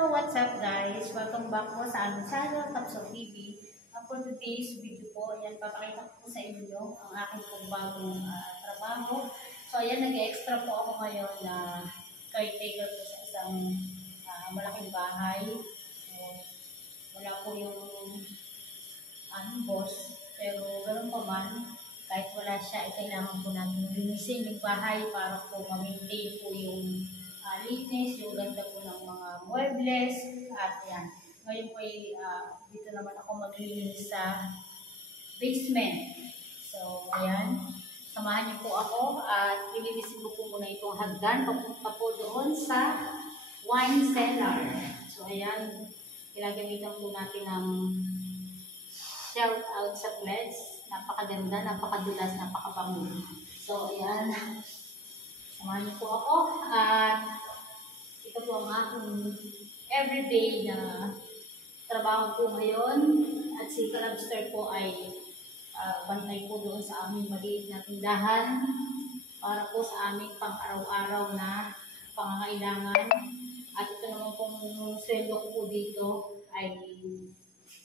Hello, what's up guys? Welcome back po sa aming channel, Tapso TV. For today's video po, ayan, papakita ko po sa inyo ang aking pong bagong trabaho. So ayan, nag-extra po ako ngayon na caretaker po sa isang malaking bahay. So wala po yung boss, pero ganoon pa man, kahit wala siya, kailangan po natin linisin yung bahay para po ma-maintain po yung linis, yung ganda po ng mga muebles, at yan. Ngayon po dito naman ako maglilinis sa basement. So, ayan. Samahan niyo po ako at lilinisin ko po muna itong hagdan papunta po doon sa wine cellar. So, ayan. Ginagamitan po natin ng shout out sa pleds. Napakaganda, napakadulas, napakabango. So, ayan. Samahan niyo po ako at ito po ang aking everyday na trabaho po ngayon. At si Kalabster po ay bantay po doon sa aming maliit na tindahan para po sa aming pang-araw-araw na pangangailangan. At ito naman pong sweldo ko po dito ay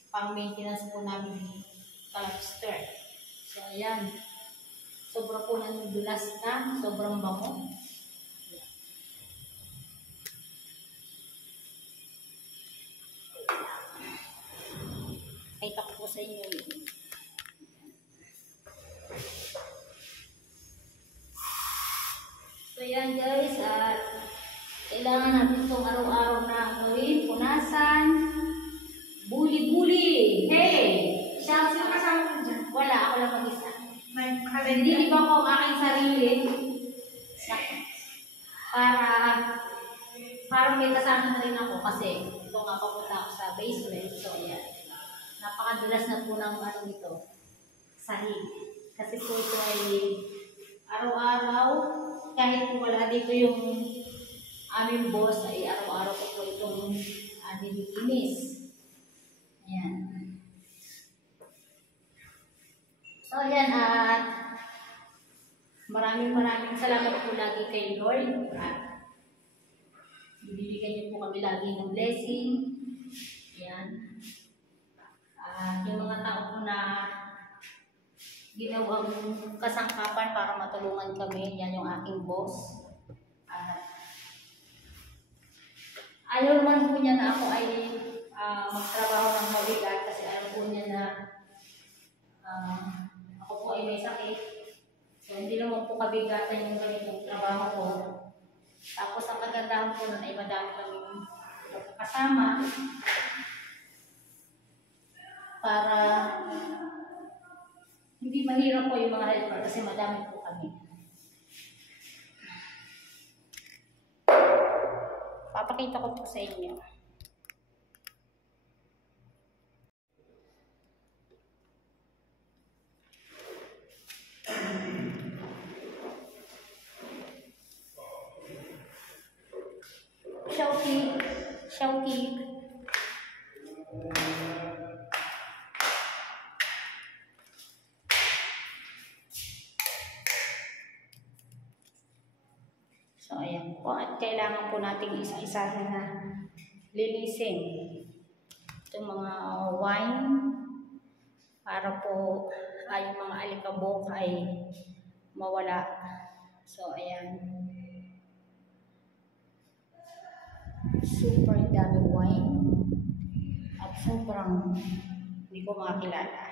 pang-maintenance po namin ni Kalabster. So, ayan. Sobra po ng dulas na, sobrang bango. Kita ko po sa inyo yun. So yan guys, at kailangan natin itong araw-araw na gawin, punasan, buli-buli. Hey! Siya, sino kasama ko dyan? Wala, ako lang mag-isa. Hindi ba ko ang aking sarili? Para may kasama na rin ako kasi ito nga papunta ako sa basement. So yan. Napakadulas na po ng ito, sahig. Kasi po ito ay araw-araw, kahit po wala dito yung aming boss, ay araw-araw po itong nililinis. Ayan. So ayan, at maraming salamat po lagi kay Lord. At bibigyan niyo po kami lagi ng blessing. Ayan. Yung mga tao po na ginawang kasangkapan para matulungan kami, yan yung aking boss. Ayaw naman po niya na ako ay magtrabaho ng mabigat kasi ayaw po niya na ako po ay may sakit. So hindi naman po kabigatan yung ganitong trabaho ko. Tapos ang kagandahan po nun ay madami kami kasama para hindi mahirap po yung mga helper kasi madami po kami. Papakita ko po sa inyo. Shawty. So, ayan po. At kailangan po natin isa-isahin na linisin itong mga wine para po yung mga alikabok ay mawala. So, ayan. Super dami wine at sobrang hindi ko makakilala.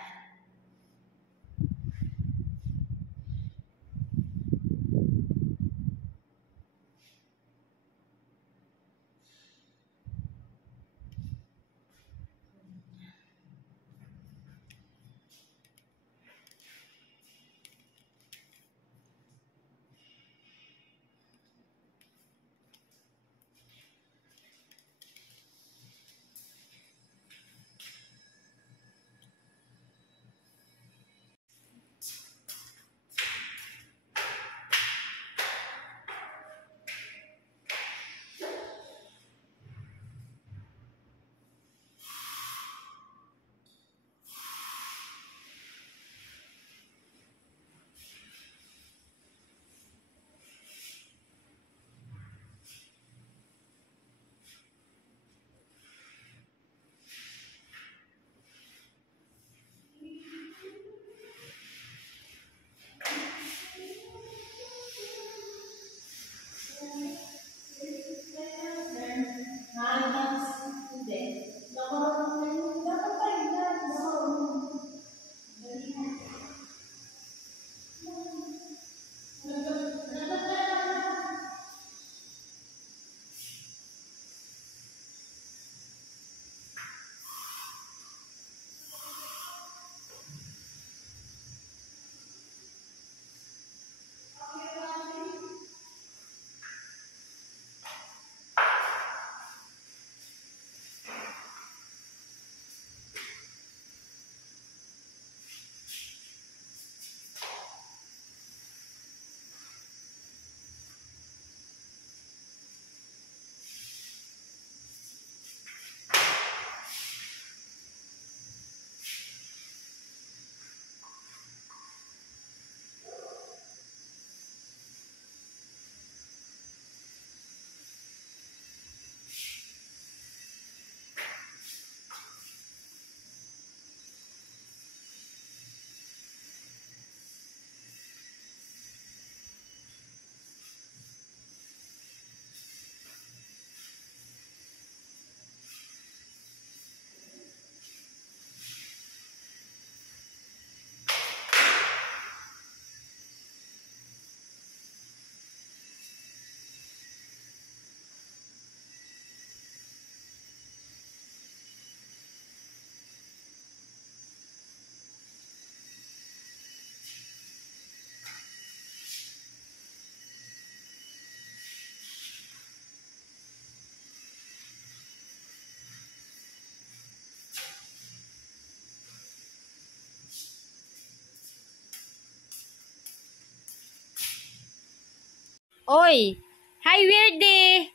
Oy! Hi, Weirdy!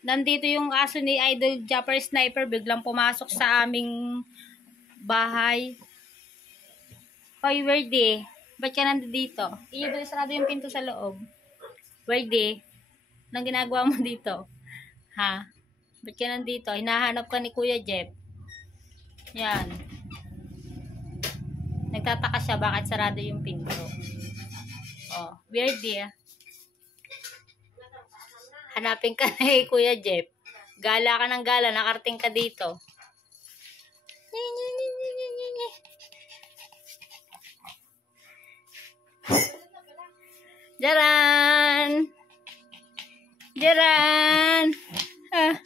Nandito yung aso ni Idol Japper Sniper. Biglang pumasok sa aming bahay. Hoy, Weirdy! Ba't ka nandito? Iyo, sarado yung pinto sa loob. Weirdy! Anong ginagawa mo dito? Ha? Ba't ka nandito? Hinahanap ka ni Kuya Jeff. Yan. Nagtataka siya bakit sarado yung pinto. Oh, Weirdy. Hanapin ka ni Kuya Jeff. Gala ka ng gala, nakarating ka dito. Jaran! Jaran! Ah.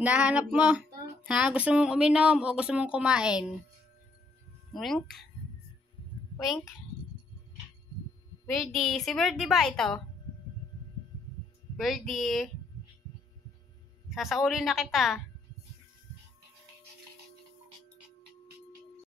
Nahanap mo. Ha? Gusto mong uminom o gusto mong kumain? Wink? Wink? Birdie. Si Birdie ba ito? Birdie. Sasaulin na kita.